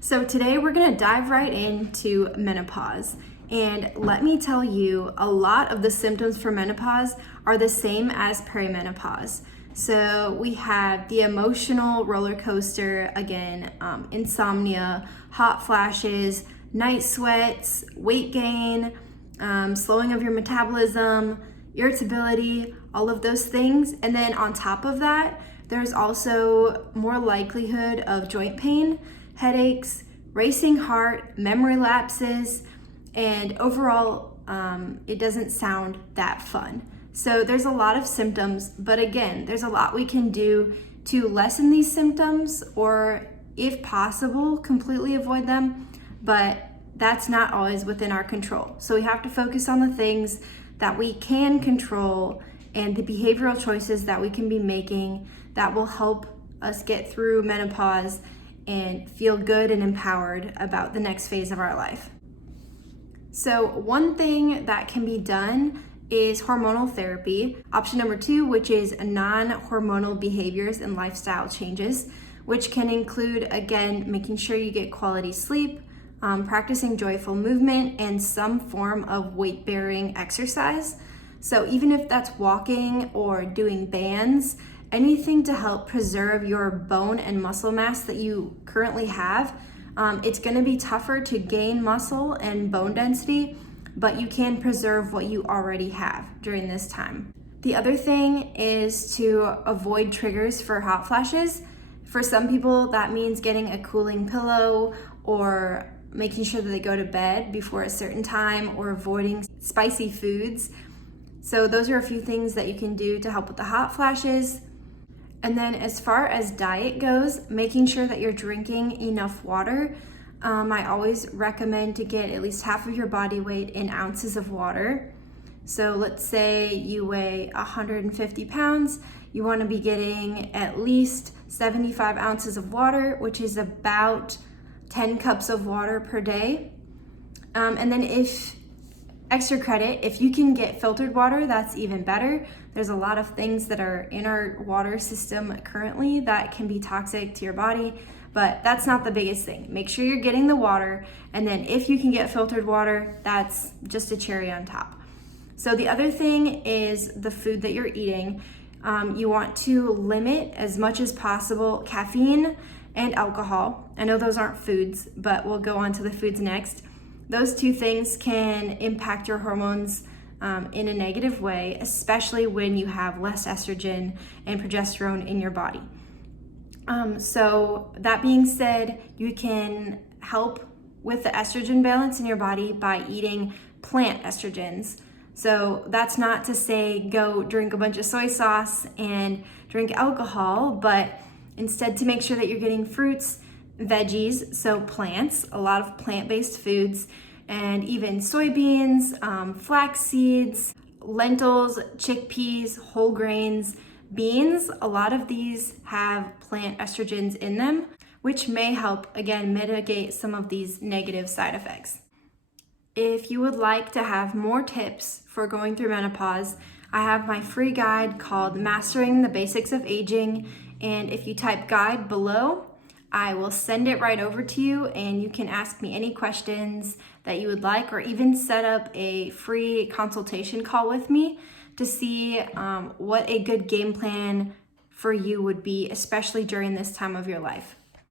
So today we're gonna dive right into menopause. And let me tell you, a lot of the symptoms for menopause are the same as perimenopause. So we have the emotional roller coaster again, insomnia, hot flashes, night sweats, weight gain, slowing of your metabolism, irritability, all of those things. And then on top of that, there's also more likelihood of joint pain, headaches, racing heart, memory lapses, and overall, it doesn't sound that fun. So there's a lot of symptoms, but again, there's a lot we can do to lessen these symptoms or, if possible, completely avoid them, but that's not always within our control. So we have to focus on the things that we can control and the behavioral choices that we can be making that will help us get through menopause and feel good and empowered about the next phase of our life. So one thing that can be done is hormonal therapy. Option number 2, which is non-hormonal behaviors and lifestyle changes, which can include, again, making sure you get quality sleep, practicing joyful movement, and some form of weight-bearing exercise. So even if that's walking or doing bands, anything to help preserve your bone and muscle mass that you currently have. It's going to be tougher to gain muscle and bone density, but you can preserve what you already have during this time. The other thing is to avoid triggers for hot flashes. For some people, that means getting a cooling pillow or making sure that they go to bed before a certain time or avoiding spicy foods. So those are a few things that you can do to help with the hot flashes. And then as far as diet goes, making sure that you're drinking enough water. I always recommend to get at least half of your body weight in ounces of water. So let's say you weigh 150 pounds, you want to be getting at least 75 ounces of water, which is about 10 cups of water per day. And then if extra credit, if you can get filtered water, that's even better. There's a lot of things that are in our water system currently that can be toxic to your body, but that's not the biggest thing. Make sure you're getting the water, and then if you can get filtered water, that's just a cherry on top. So the other thing is the food that you're eating. You want to limit as much as possible caffeine and alcohol. I know those aren't foods, but we'll go on to the foods next. Those two things can impact your hormones in a negative way, especially when you have less estrogen and progesterone in your body. So that being said, you can help with the estrogen balance in your body by eating plant estrogens. So that's not to say go drink a bunch of soy sauce and drink alcohol, but instead to make sure that you're getting fruits, veggies, so plants, a lot of plant-based foods, and even soybeans, flax seeds, lentils, chickpeas, whole grains, beans. A lot of these have plant estrogens in them, which may help, again, mitigate some of these negative side effects. If you would like to have more tips for going through menopause, I have my free guide called Mastering the Basics of Aging, and if you type guide below, I will send it right over to you, and you can ask me any questions that you would like, or even set up a free consultation call with me to see what a good game plan for you would be, especially during this time of your life.